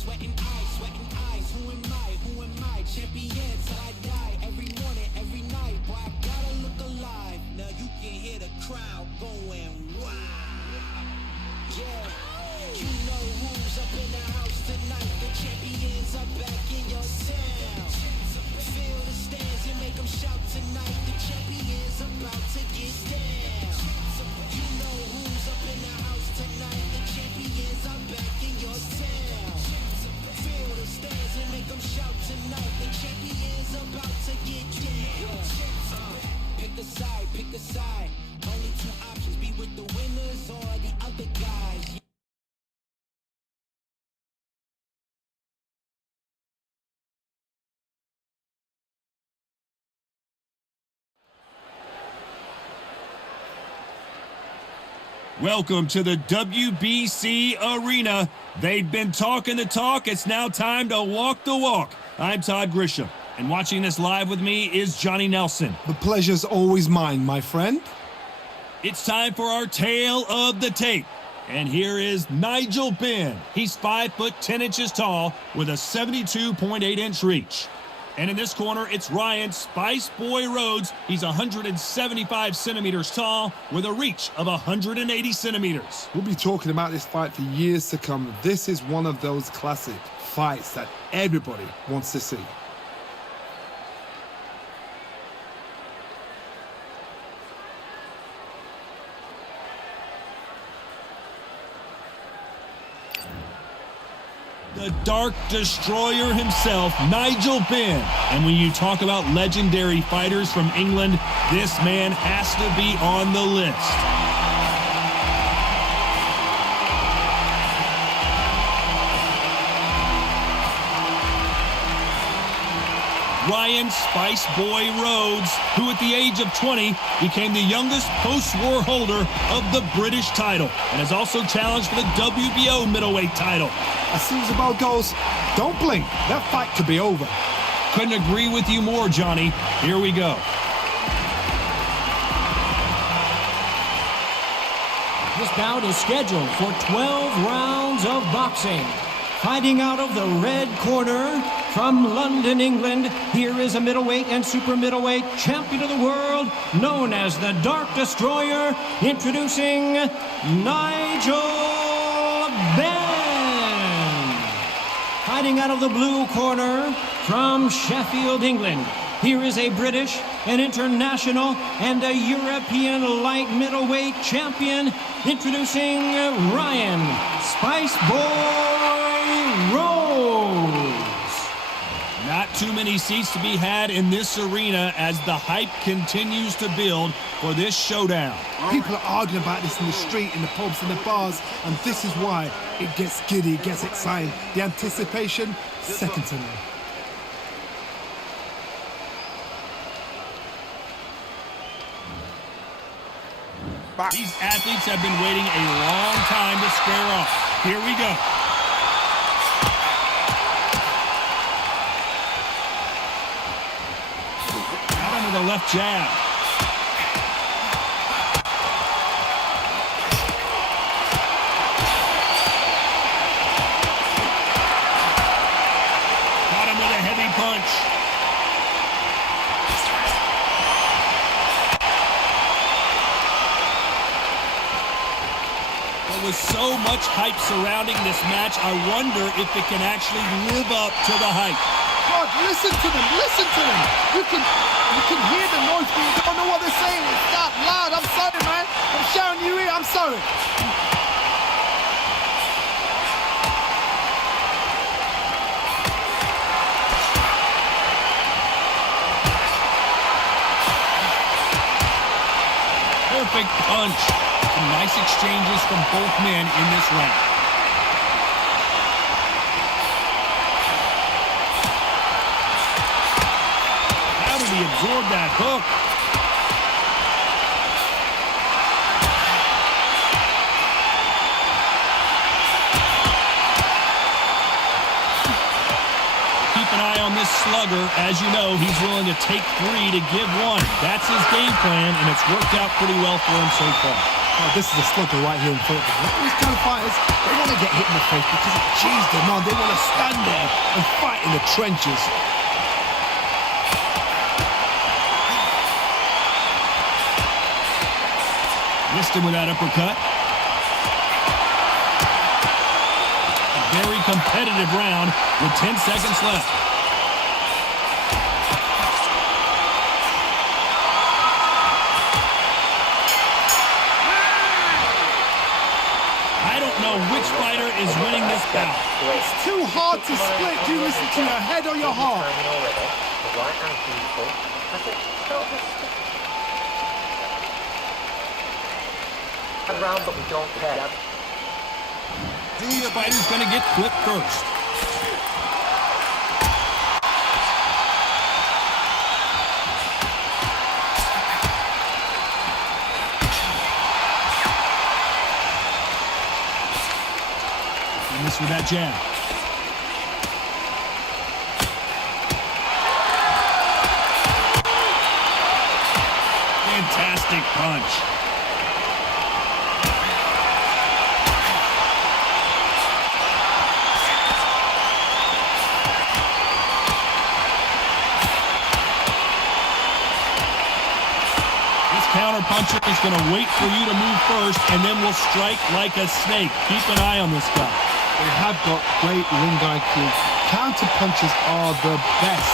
sweating eyes. Who am I? Who am I? Champion till I die. Every morning, every night. Boy, I gotta look alive. Now you can hear the crowd going wow. Yeah, you know who's up in the house tonight. The champions are back in your town. Feel the stands and make them shout tonight. The champions about to get down. You know who's up in the house tonight. The champions are back in your town. Feel the stands and make them shout tonight. The champions about to get down. Pick a side, pick a side. Only two options, be with the winners or the other guys. Welcome to the WBC Arena. They've been talking the talk. It's now time to walk the walk. I'm Todd Grisham, and watching this live with me is Johnny Nelson. The pleasure's always mine, my friend. It's time for our tale of the tape. And here is Nigel Benn. He's 5 foot 10 inches tall with a 72.8-inch reach. And in this corner, it's Ryan Spice Boy Rhodes. He's 175 centimeters tall with a reach of 180 centimeters. We'll be talking about this fight for years to come. This is one of those classic fights that everybody wants to see. The Dark Destroyer himself, Nigel Benn. And when you talk about legendary fighters from England, this man has to be on the list. Ryan Spice Boy Rhodes, who at the age of 20 became the youngest post-war holder of the British title and has also challenged for the WBO middleweight title. As soon as the bell goes, don't blink. That fight could be over. Couldn't agree with you more, Johnny. Here we go. This bout is scheduled for 12 rounds of boxing. Fighting out of the red corner from London, England, here is a middleweight and super middleweight champion of the world, known as the Dark Destroyer, introducing Nigel Benn. Fighting out of the blue corner from Sheffield, England, here is a British, an international, and a European light middleweight champion, introducing Ryan Spice Boy Rhodes. Not too many seats to be had in this arena as the hype continues to build for this showdown. People are arguing about this in the street, in the pubs, in the bars, and this is why it gets giddy, it gets exciting. The anticipation, second to none. These athletes have been waiting a long time to square off. Here we go. Out under the left jab. Got him with a heavy punch. With so much hype surrounding this match, I wonder if it can actually live up to the hype. God, listen to them, listen to them. You can hear the noise, but you don't know what they're saying. It's that loud. I'm sorry, man. I'm shouting you here. I'm sorry. Perfect punch. Some nice exchanges from both men in this round. How did he absorb that hook? Keep an eye on this slugger. As you know, he's willing to take 3 to give 1. That's his game plan, and it's worked out pretty well for him so far. Oh, this is a slugger right here in front of them. These kind of fighters, they want to get hit in the face because it cheers them on. They want to stand there and fight in the trenches. Missed him with that uppercut. A very competitive round with 10 seconds left. I don't know which fighter is winning this bout. It's too hard to split. Do you listen to your head or your heart? Around, but we don't care. Which fighter's going to get clipped first? And this with that jab. Fantastic punch. Counter puncher is going to wait for you to move first and then will strike like a snake. Keep an eye on this guy. They have got great ring IQ. Counter punches are the best.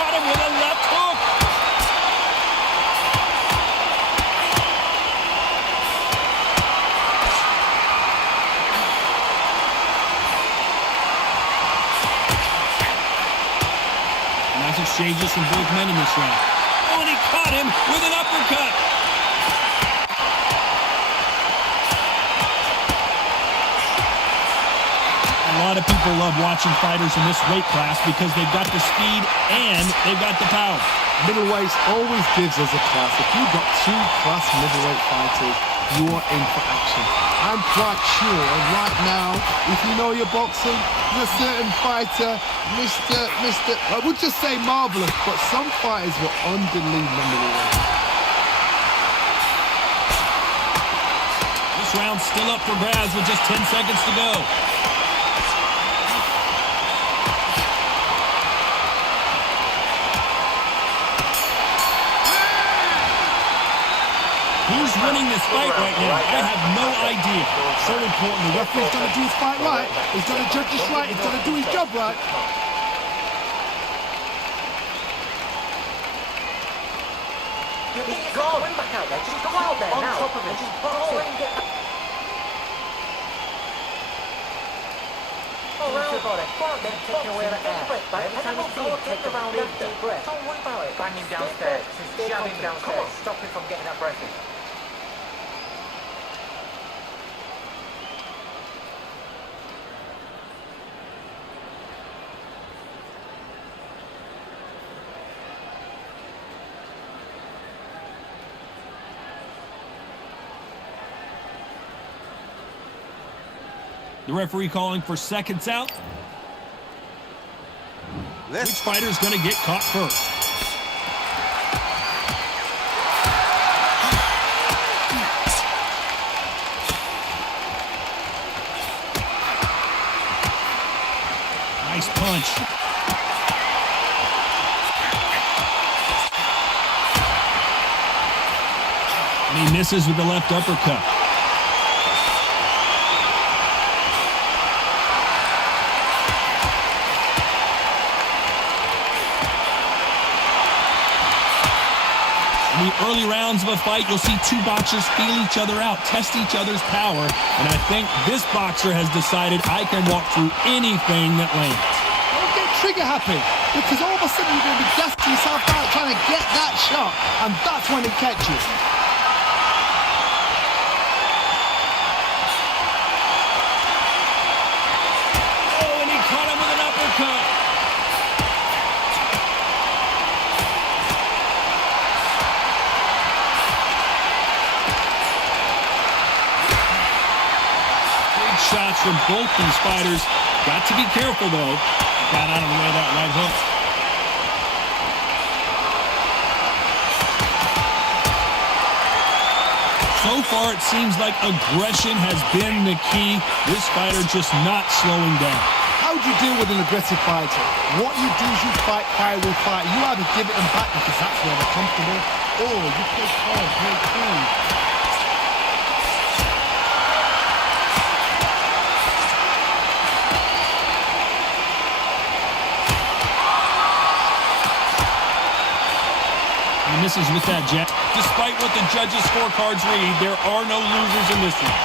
Caught him with a left hook. Nice exchanges from both men in this round. Oh, and he caught him with an uppercut. A lot of people love watching fighters in this weight class because they've got the speed and they've got the power. Middleweights always gives us a class. If you've got two class middleweight fighters, you are in for action. I'm quite sure right now, if you know your boxing, there's a certain fighter, I would just say marvelous, but some fighters were underleague middleweight. This round's still up for grabs with just 10 seconds to go. Who's winning this fight right now? I have no idea. So important. The referee's going to do his fight right. He's going to judge this right. He's going to do his job right. He's gone. Back out there. Just go out there now. On top of him. Just box it. Go on then. Take away the air. Every time you see him, take a big deep breath. Don't worry about it. Bang him downstairs. Jab him downstairs. Stop him from getting that breath in. The referee calling for seconds out. Which fighter's going to get caught first? Nice punch. And he misses with the left uppercut. In the early rounds of a fight, you'll see two boxers feel each other out, test each other's power, and I think this boxer has decided I can walk through anything that lands. Don't get trigger happy, because all of a sudden you're going to be gassing yourself out trying to get that shot, and that's when it catches. Oh, and he caught him with an uppercut. Shots from both these fighters. Got to be careful, though. Got out of the way of that right hook. far, it seems like aggression has been the key. This fighter just not slowing down. How do you deal with an aggressive fighter? What you do is you fight fire with fire. You either give it them back because that's where they're comfortable, or you play calm, play cool. He misses with that jab. Despite what the judges' scorecards read, there are no losers in this one.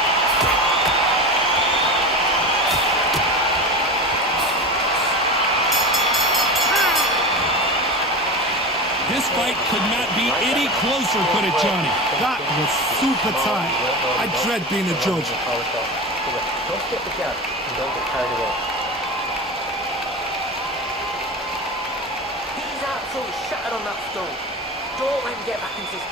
This fight could not be any closer, put it Johnny. That was super tight. I dread being a judge. Don't skip the jab and don't get carried away. He's absolutely shattered on that stone. Don't let him get back into this.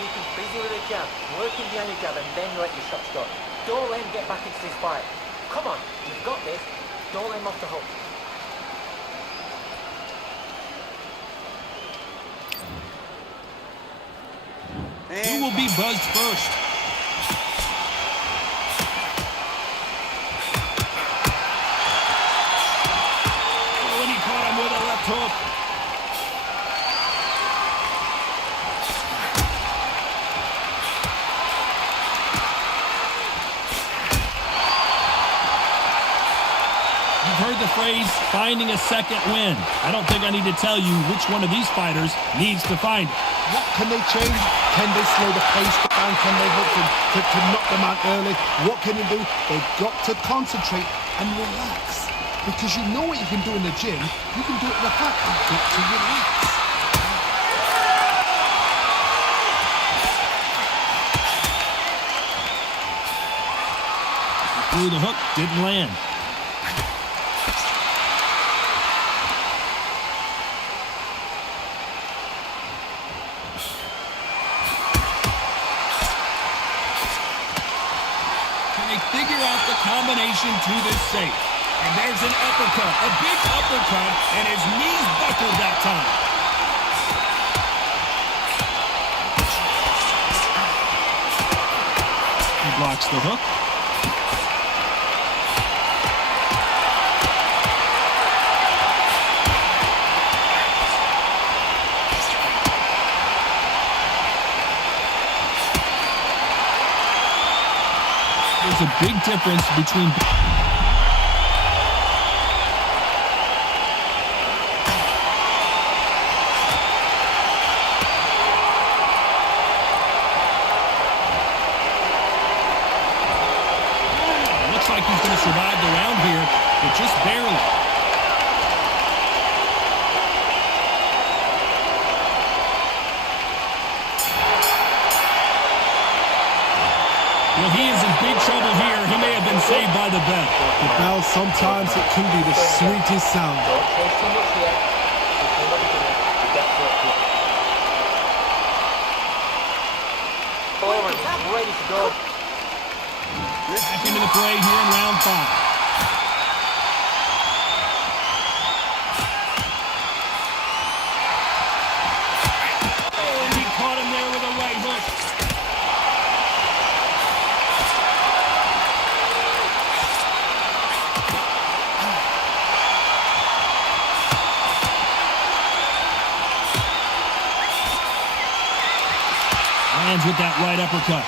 Keep him busy with the jab, working behind the jab, and then let your shots go. Don't let him get back into this fight. Come on, you've got this. Don't let him off the hook. Who will be buzzed first? Oh, and he caught him with a left hook. You've heard the phrase, finding a second win. I don't think I need to tell you which one of these fighters needs to find it. What can they change? Can they slow the pace down? Can they hook them to knock them out early? What can they do? They've got to concentrate and relax. Because you know what you can do in the gym, you can do it in the fight. You've got to relax. Threw the hook, didn't land. Figure out the combination to this safe. And there's an uppercut, a big uppercut, and his knees buckled that time. He blocks the hook. There's a big difference between... Looks like he's going to survive the round here, but just barely. Well, he is in big trouble here. He may have been saved by the bell. The bell, sometimes it can be the sweetest sound. Don't chase too much yet. If you're ready to you get to it. Forward, ready to go. Back into the fray here in round 5. Lands with that right uppercut.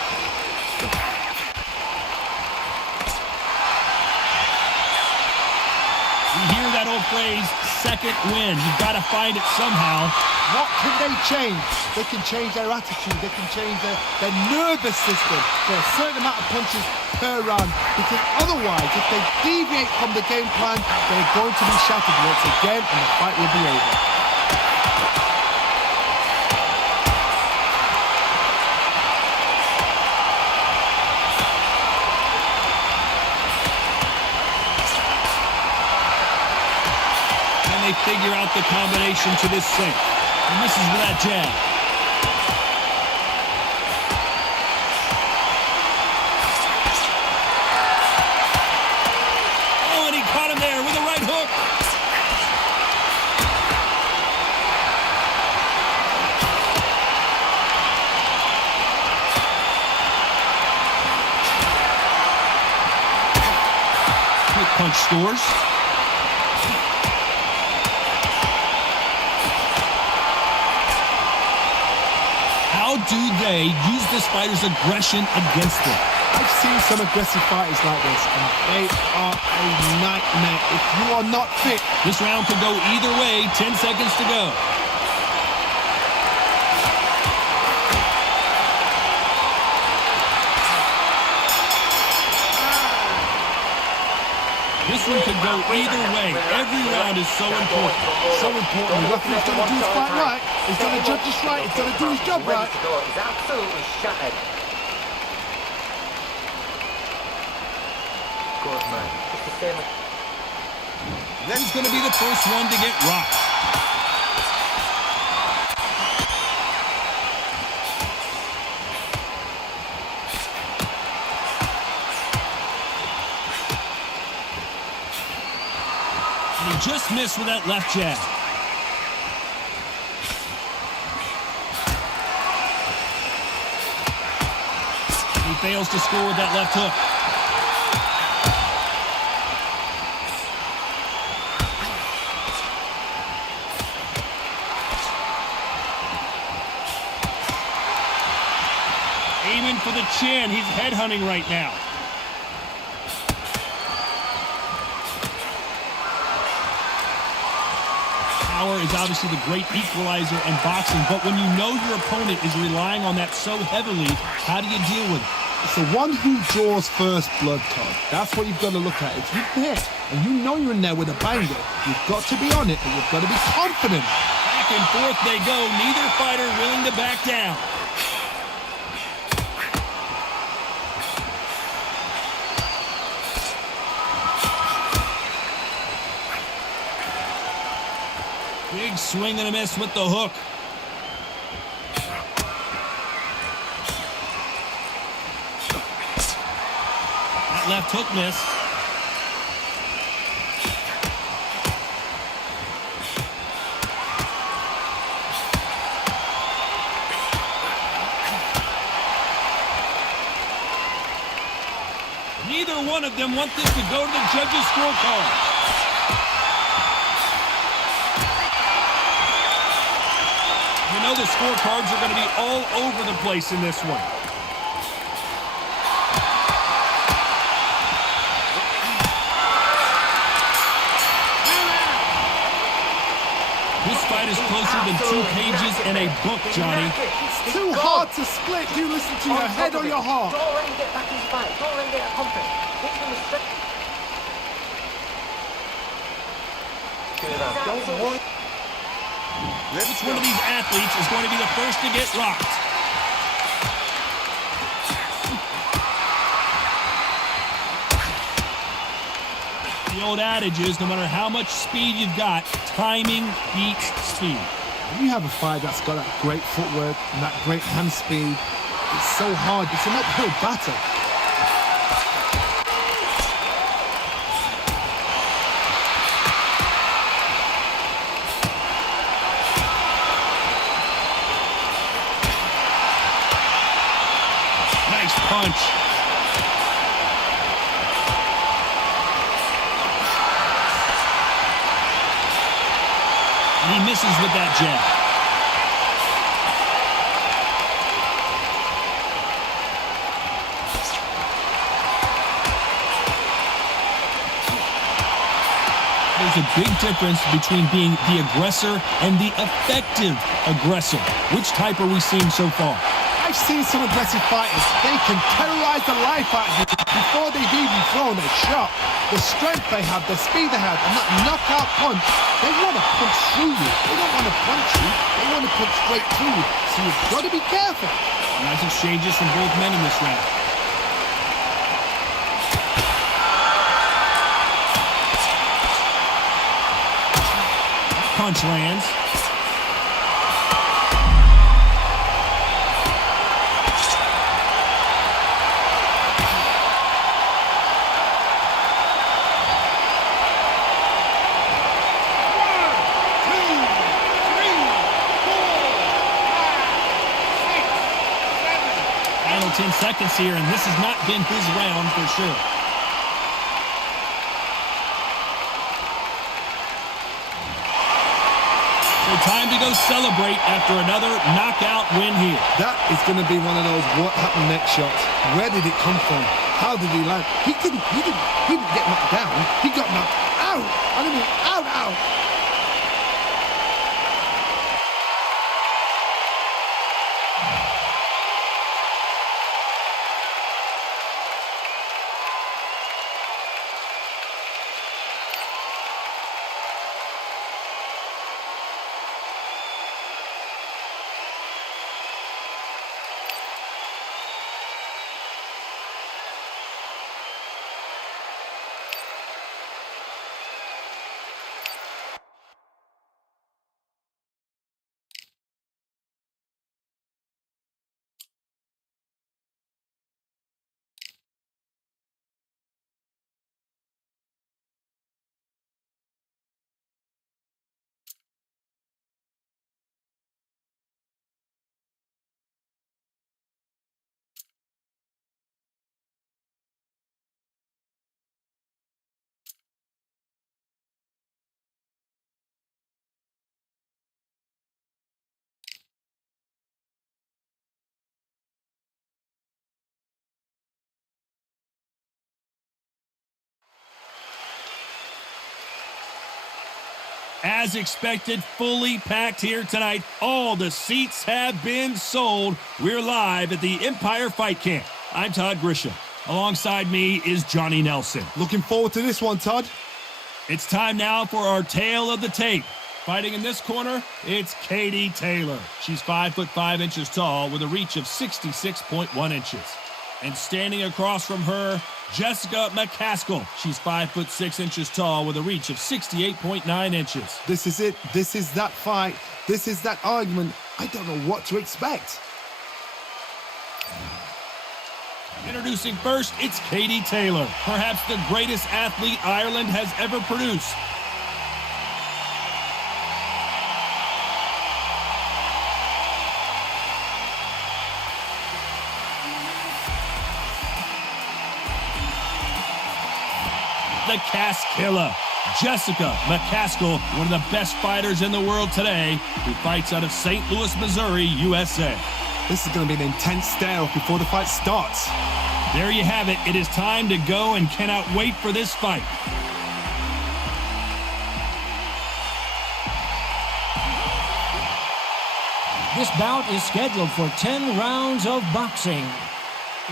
You hear that old phrase, second win. You've got to find it somehow. What can they change? They can change their attitude. They can change their nervous system for a certain amount of punches per round. Because otherwise, if they deviate from the game plan, they're going to be shattered once again and the fight will be over. They figure out the combination to this sink. And this is with that jab. Oh, and he caught him there with a right hook. punch scores. How do they use this fighter's aggression against them? I've seen some aggressive fighters like this, and they are a nightmare if you are not fit. This round could go either way. 10 seconds to go. This one could go either way. Every round is so important. So important. The referee's going to do his fight right. He's going to judge this right. He's going to do his job right. He's absolutely shattered. Good man. It's the same. He's going to be the first one to get rocked. And he just missed with that left jab. He fails to score with that left hook. Aiming for the chin. He's headhunting right now. Power is obviously the great equalizer in boxing, but when you know your opponent is relying on that so heavily, how do you deal with it? It's the one who draws first blood, Todd. That's what you've got to look at. If you're there and you know you're in there with a banger, you've got to be on it, and you've got to be confident. Back and forth they go. Neither fighter willing to back down. Big swing and a miss with the hook. That left hook missed. Neither one of them want this to go to the judges' scorecard. You know the scorecards are going to be all over the place in this one. This fight is closer than 2 pages in a book, Johnny. It's too hard to split. Do you listen to your head or your heart? Don't let him get back his fight. Don't let him get confident. Hit him with strength. Don't worry. Which one of these athletes is going to be the first to get rocked? The old adage is, no matter how much speed you've got, timing beats speed. When you have a fight that's got that great footwork and that great hand speed, it's so hard. It's an uphill battle. Nice punch. And he misses with that jab. There's a big difference between being the aggressor and the effective aggressor. Which type are we seeing so far? I've seen some aggressive fighters. They can terrorize the life out of you before they've even thrown a shot. The strength they have, the speed they have, and that knockout punch, they want to punch through you. They don't want to punch you. They want to punch straight through you. So you've got to be careful. Nice exchanges from both men in this round. Punch lands. Final 10 seconds here, and this has not been his round for sure. So time to go celebrate after another knockout win here. That is going to be one of those what happened next shots. Where did it come from? How did he land? He didn't get knocked down. He got knocked out. I mean, out. As expected, fully packed here tonight. All the seats have been sold. We're live at the Empire Fight Camp. I'm Todd Grisham. Alongside me is Johnny Nelson. Looking forward to this one, Todd. It's time now for our tale of the tape. Fighting in this corner, it's Katie Taylor. She's 5'5" tall with a reach of 66.1 inches. And standing across from her, Jessica McCaskill. She's 5'6" tall with a reach of 68.9 inches. This is it. This is that fight. This is that argument. I don't know what to expect. Introducing first, it's Katie Taylor, perhaps the greatest athlete Ireland has ever produced. The Cask Killer, Jessica McCaskill, one of the best fighters in the world today, who fights out of St. Louis, Missouri, USA. This is going to be an intense standoff before the fight starts. There you have it. It is time to go and cannot wait for this fight. This bout is scheduled for 10 rounds of boxing.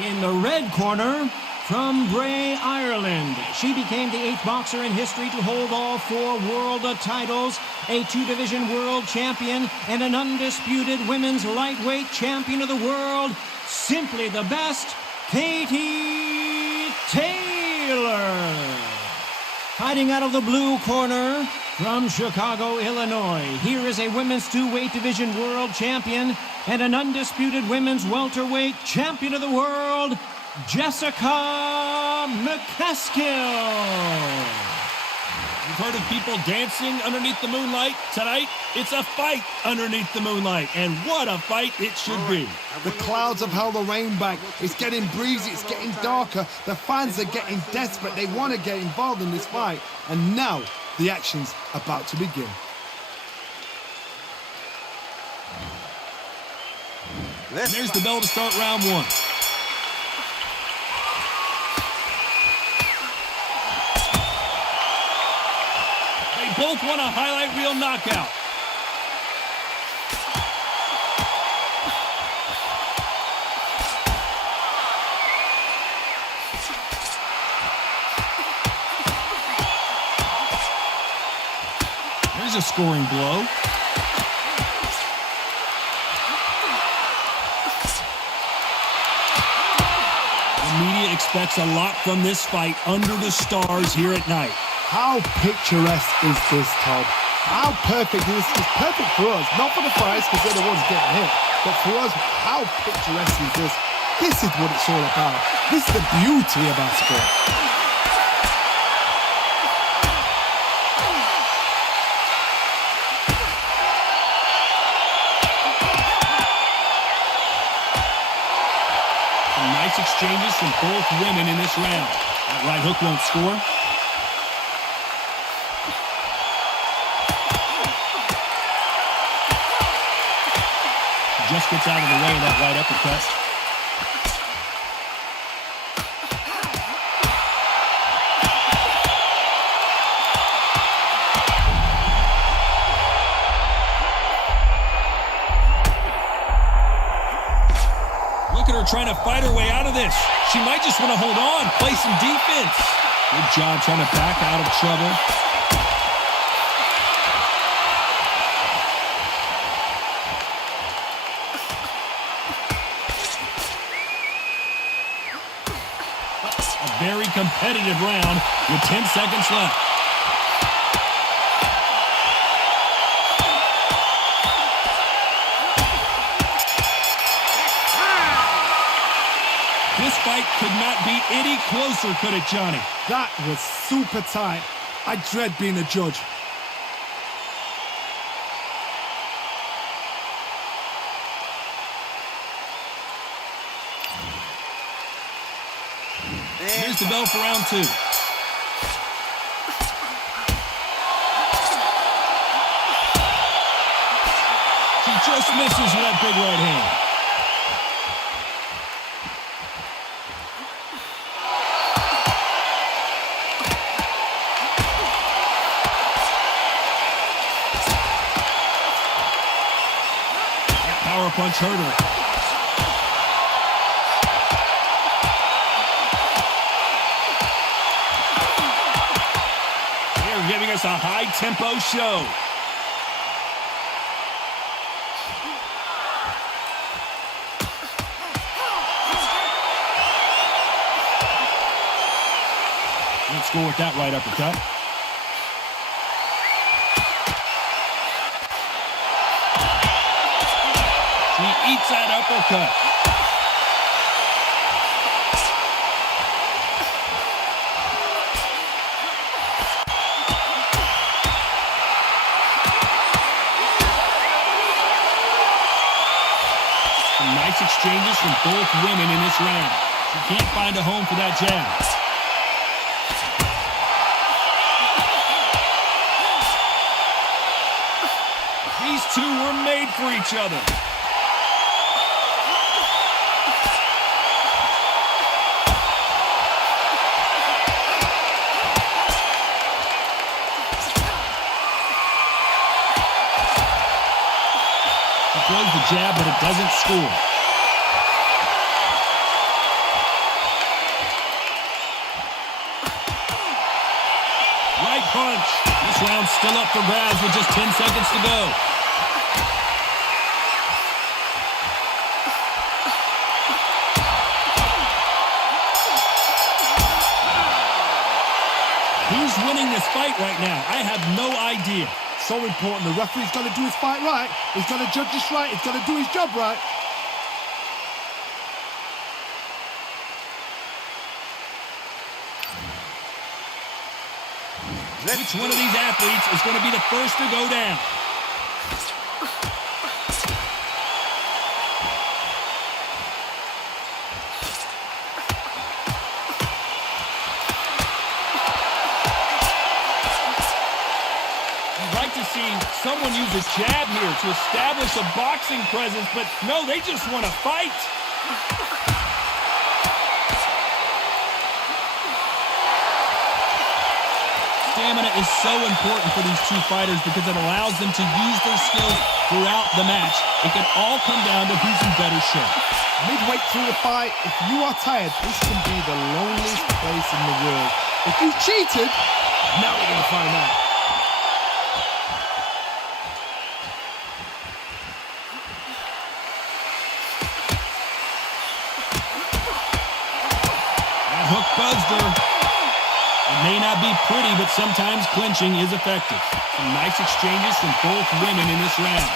In the red corner, from Bray, Ireland, she became the 8th boxer in history to hold all 4 world titles, a 2-division world champion, and an undisputed women's lightweight champion of the world. Simply the best, Katie Taylor. Fighting out of the blue corner, from Chicago, Illinois, here is a women's 2-weight division world champion and an undisputed women's welterweight champion of the world, Jessica McCaskill. You've heard of people dancing underneath the moonlight? Tonight, it's a fight underneath the moonlight, and what a fight it should be. The clouds have held the rain back. It's getting breezy. It's getting darker. The fans are getting desperate. They want to get involved in this fight. And now, the action's about to begin. And there's the bell to start round 1. Both want a highlight reel knockout. There's a scoring blow. The media expects a lot from this fight under the stars here at night. How picturesque is this, Todd? How perfect is this? It's perfect for us. Not for the fighters because they're the ones getting hit. But for us, how picturesque is this? This is what it's all about. This is the beauty of our sport. Some nice exchanges from both women in this round. That right hook won't score. just gets out of the way of that right uppercut. Look at her trying to fight her way out of this. She might just want to hold on, play some defense. Good job trying to back out of trouble. A very competitive round with 10 seconds left. This fight could not be any closer, could it, Johnny? That was super tight. I dread being a judge. Here's the bell for round 2. She just misses with that big right hand. Power punch hurt her. They're giving us a high-tempo show. Let's go with that right uppercut. He eats that uppercut. Some nice exchanges from both women in this round. She can't find a home for that jab. These two were made for each other. Throws the jab, but it doesn't score. Right punch. This round's still up for grabs with just 10 seconds to go. Who's winning this fight right now? I have no idea. So important. The referee's got to do his fight right. He's got to judge this right. He's got to do his job right. Which one of these athletes is going to be the first to go down? See someone use a jab here to establish a boxing presence, but no, they just want to fight. Stamina is so important for these two fighters because it allows them to use their skills throughout the match. It can all come down to who's in better shape. Midway through the fight, if you are tired, this can be the loneliest place in the world. If you cheated, now we're going to find out. Hook buzzed her. It may not be pretty, but sometimes clinching is effective. Some nice exchanges from both women in this round.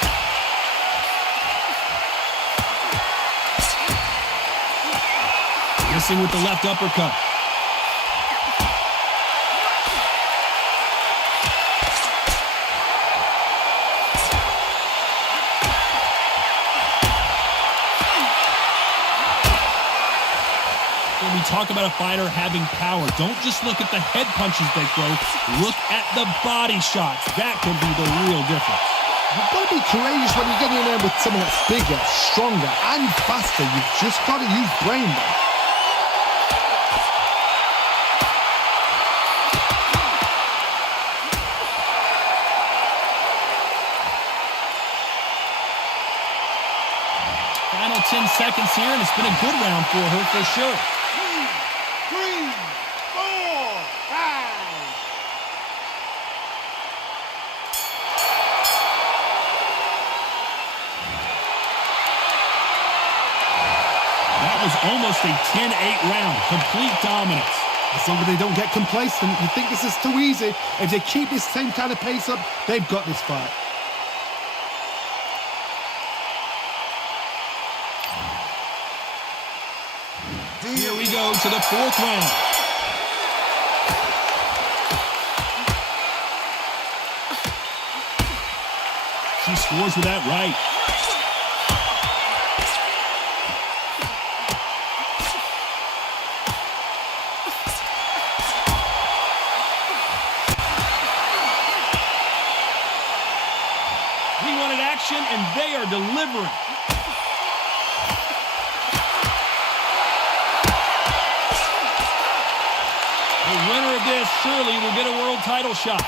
Missing with the left uppercut. When we talk about a fighter having power, don't just look at the head punches they throw. Look at the body shots. That can be the real difference. You've got to be courageous when you're getting in there with someone that's bigger, stronger, and faster. You've just got to use brain, man. Final 10 seconds here, and it's been a good round for her for sure. 3, 4, 5. That was almost a 10-8 round. Complete dominance. As long as they don't get complacent, you think this is too easy. If they keep this same kind of pace up, they've got this fight. Here we go to the fourth round. She scores with that right. We wanted action, and they are delivering. The winner of this surely will get a world title shot.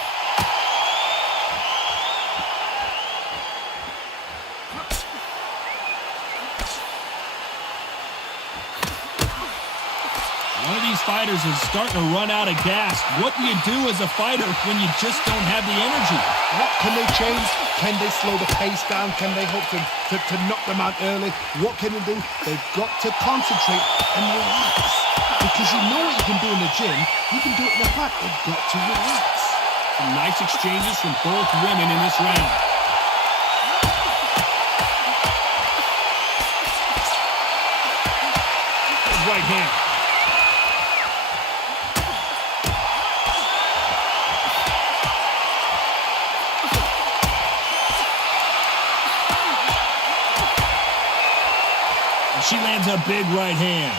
One of these fighters is starting to run out of gas. What do you do as a fighter when you just don't have the energy? What can they change? Can they slow the pace down? Can they hope to knock them out early? What can they do? They've got to concentrate and relax. Because you know what you can do in the gym, you can do it in the fight. They've got to relax. Some nice exchanges from both women in this round. Good right hand. And she lands a big right hand.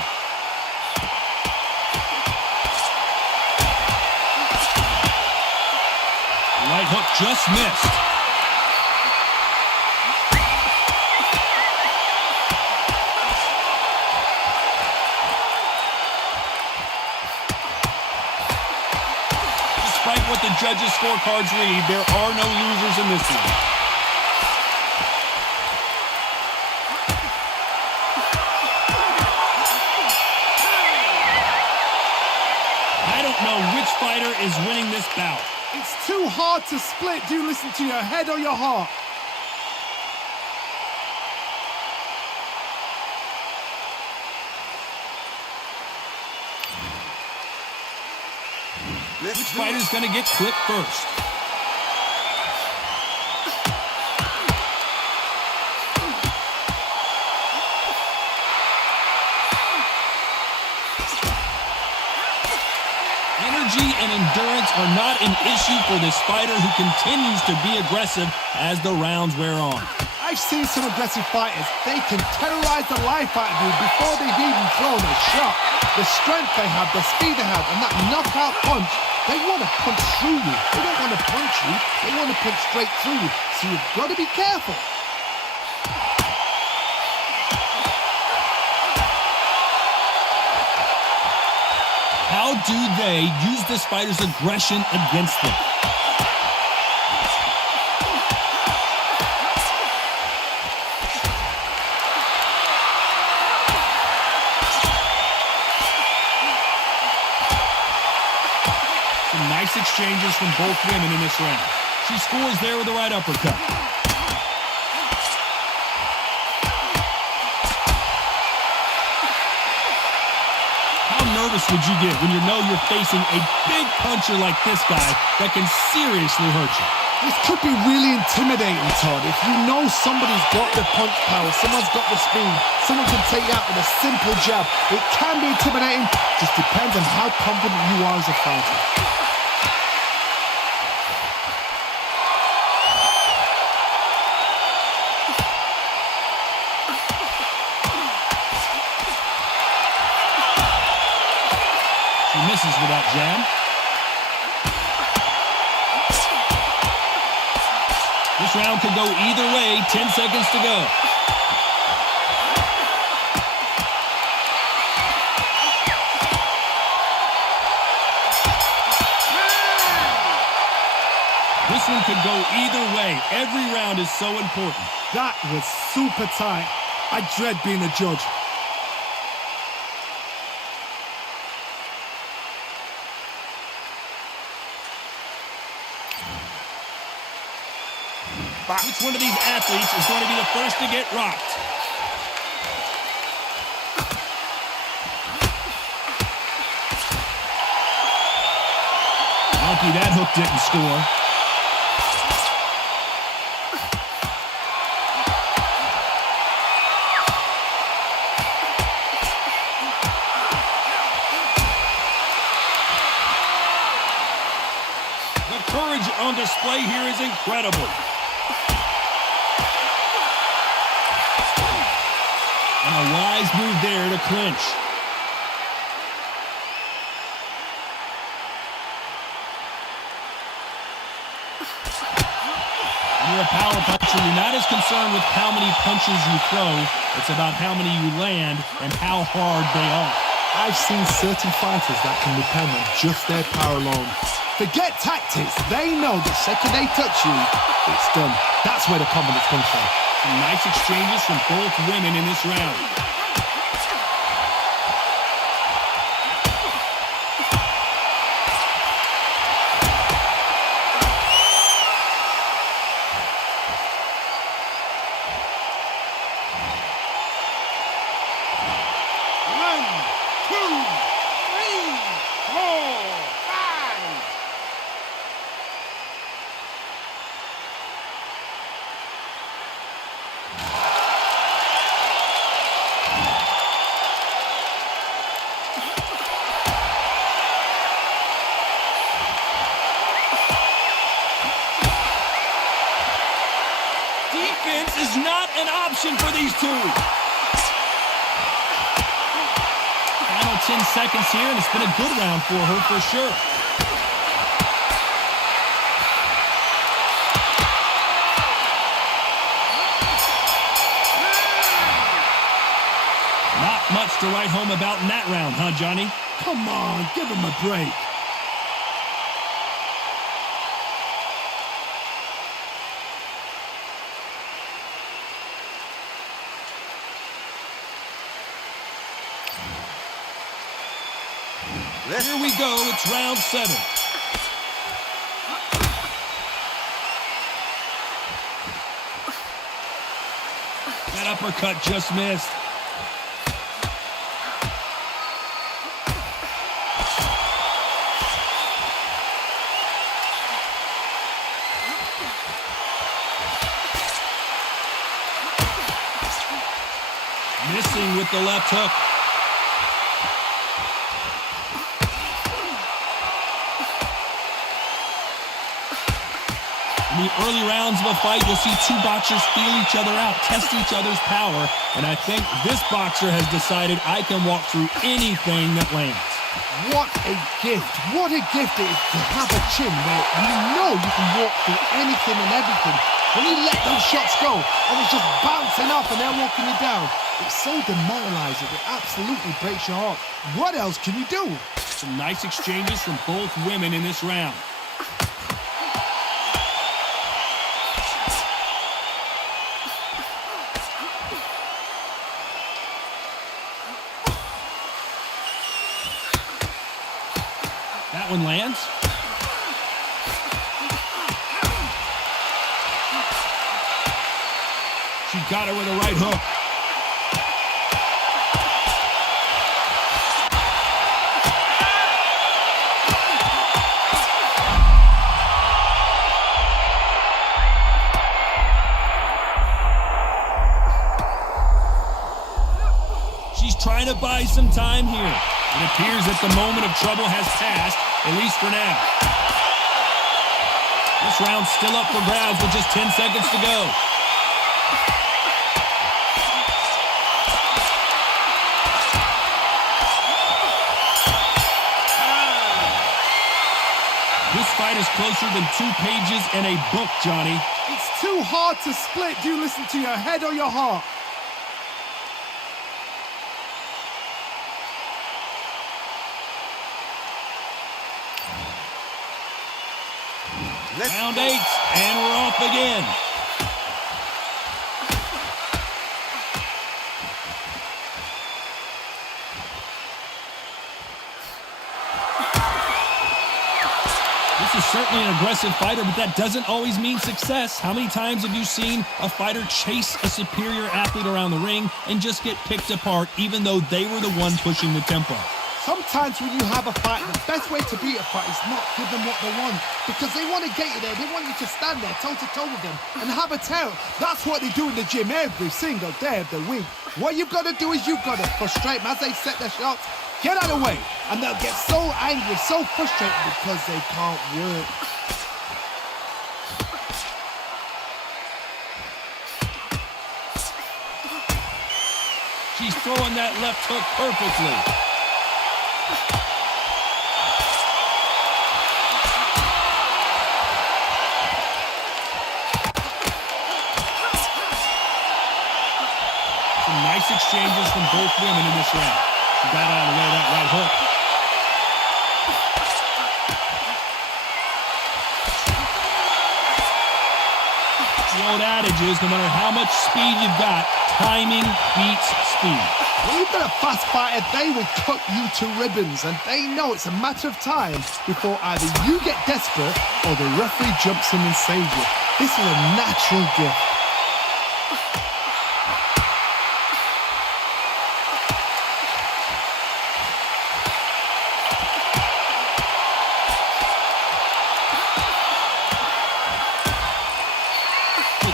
Right hook just missed. Despite what the judges' scorecards read, there are no losers in this one. I don't know which fighter is winning this bout. It's too hard to split. Do you listen to your head or your heart? Which fighter's going to get clipped first? Energy and endurance are not an issue for this fighter who continues to be aggressive as the rounds wear on. I've seen some aggressive fighters. They can terrorize the life out of you before they've even thrown a shot. The strength they have, the speed they have, and that knockout punch, they want to punch through you. They don't want to punch you. They want to punch straight through you. So you've got to be careful. How do they use this fighter's aggression against them? Some nice exchanges from both women in this round. She scores there with the right uppercut. How nervous would you get when you know you're facing a big puncher like this guy that can seriously hurt you? This could be really intimidating, Todd. If you know somebody's got the punch power, someone's got the speed, someone can take you out with a simple jab, it can be intimidating. Just depends on how confident you are as a fighter. She misses with that jab. This round could go either way. 10 seconds to go. This one could go either way. Every round is so important. That was super tight. I dread being a judge. Which one of these athletes is going to be the first to get rocked? Lucky that hook didn't score. The courage on display here is incredible. And a wise move there to clinch. When you're a power puncher, you're not as concerned with how many punches you throw. It's about how many you land and how hard they are. I've seen certain fighters that can depend on just their power alone. Forget tactics. They know the second they touch you, it's done. That's where the confidence comes from. Some nice exchanges from both women in this round. Defense is not an option for these two. Final 10 seconds here, and it's been a good round for her for sure. Not much to write home about in that round, huh, Johnny? Come on, give him a break. Here we go, it's round 7. That uppercut just missed. Missing with the left hook. In the early rounds of a fight, you'll see two boxers feel each other out, test each other's power, and I think this boxer has decided I can walk through anything that lands. What a gift. What a gift it is to have a chin where you know you can walk through anything and everything. When you let those shots go and it's just bouncing off and they're walking you down, it's so demoralizing. It absolutely breaks your heart. What else can you do? Some nice exchanges from both women in this round. That one lands. She got her with a right hook. She's trying to buy some time here. It appears that the moment of trouble has passed, at least for now. This round's still up for grabs with just 10 seconds to go. This fight is closer than 2 pages in a book, Johnny. It's too hard to split. Do you listen to your head or your heart? Round 8, and we're off again. This is certainly an aggressive fighter, but that doesn't always mean success. How many times have you seen a fighter chase a superior athlete around the ring and just get picked apart, even though they were the one pushing the tempo? Sometimes when you have a fight, the best way to beat a fight is not give them what they want. Because they want to get you there. They want you to stand there toe-to-toe with them and have a tail. That's what they do in the gym every single day of the week. What you've got to do is you've got to frustrate them as they set their shots. Get out of the way. And they'll get so angry, so frustrated because they can't work. She's throwing that left hook perfectly. Some nice exchanges from both women in this round. She got out of the way of that right hook. The old adage is no matter how much speed you've got, timing beats speed. When you've got a fast fighter, they will cut you to ribbons, and they know it's a matter of time before either you get desperate or the referee jumps in and saves you. This is a natural gift.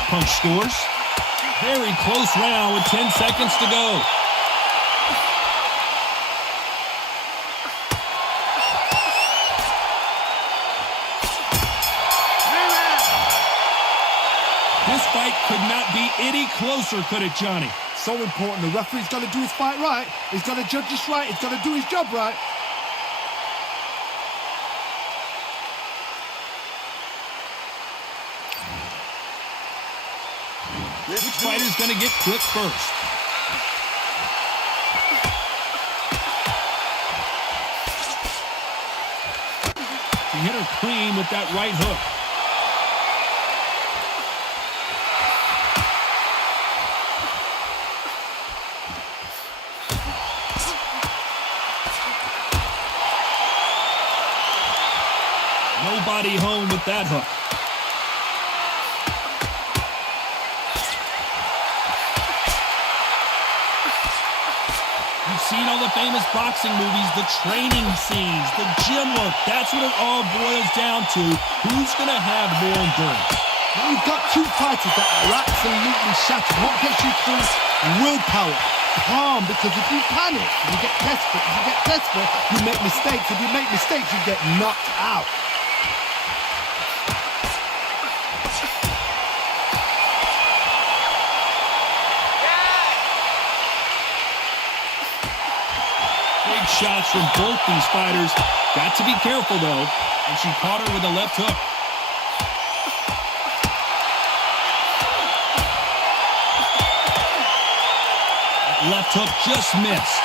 Punch scores. Very close round with 10 seconds to go. This fight could not be any closer, could it, Johnny? So important. The referee's got to do his fight right. He's got to judge this right. He's got to do his job right. Which fighter's going to get clipped first? She hit her clean with that right hook. Nobody home with that hook. Seen all the famous boxing movies, the training scenes, the gym work. That's what it all boils down to. Who's going to have more endurance? Now you've got two fighters that are absolutely shattered. What gets you through is willpower, calm, because if you panic, you get desperate. If you get desperate, you make mistakes. If you make mistakes, you get knocked out. Shots from both these fighters. Got to be careful, though. And she caught her with a left hook. That left hook just missed.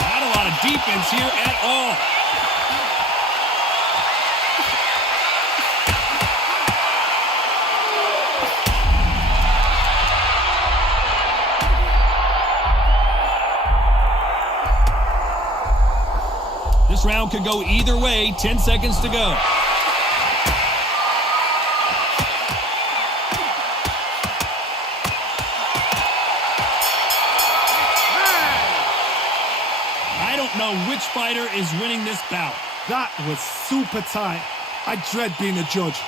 Not a lot of defense here at all. This round could go either way. 10 seconds to go. I don't know which fighter is winning this bout. That was super tight. I dread being a judge.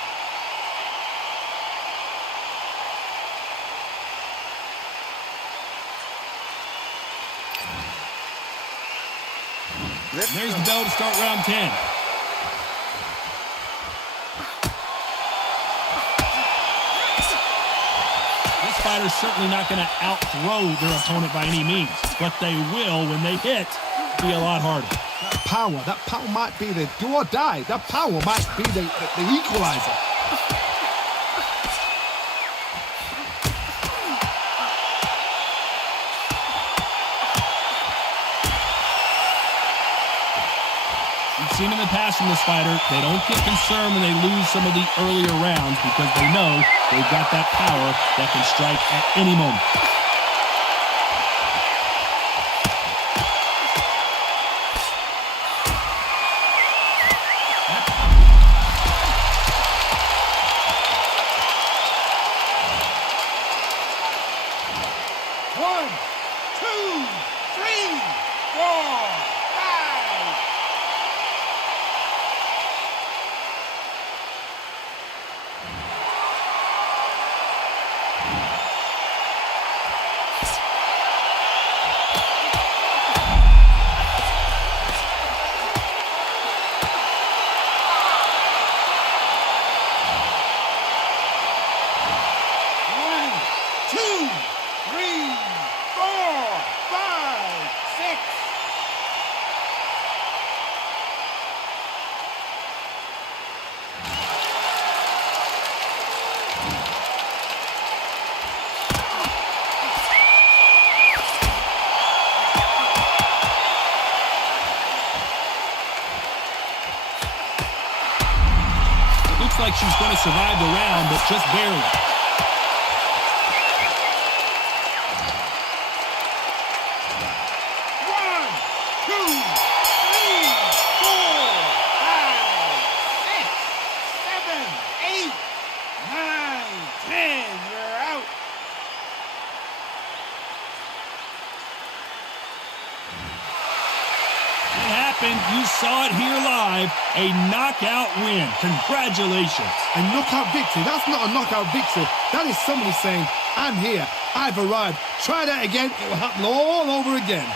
There's the bell to start round 10. This fighter's certainly not going to out-throw their opponent by any means, but they will, when they hit, be a lot harder. That power might be the do or die. That power might be the equalizer. We've seen in the past from this fighter, they don't get concerned when they lose some of the earlier rounds because they know they've got that power that can strike at any moment. Looks like she's going to survive the round, but just barely. You saw it here live, a knockout win. Congratulations. A knockout victory. That's not a knockout victory. That is somebody saying, I'm here, I've arrived. Try that again, it will happen all over again.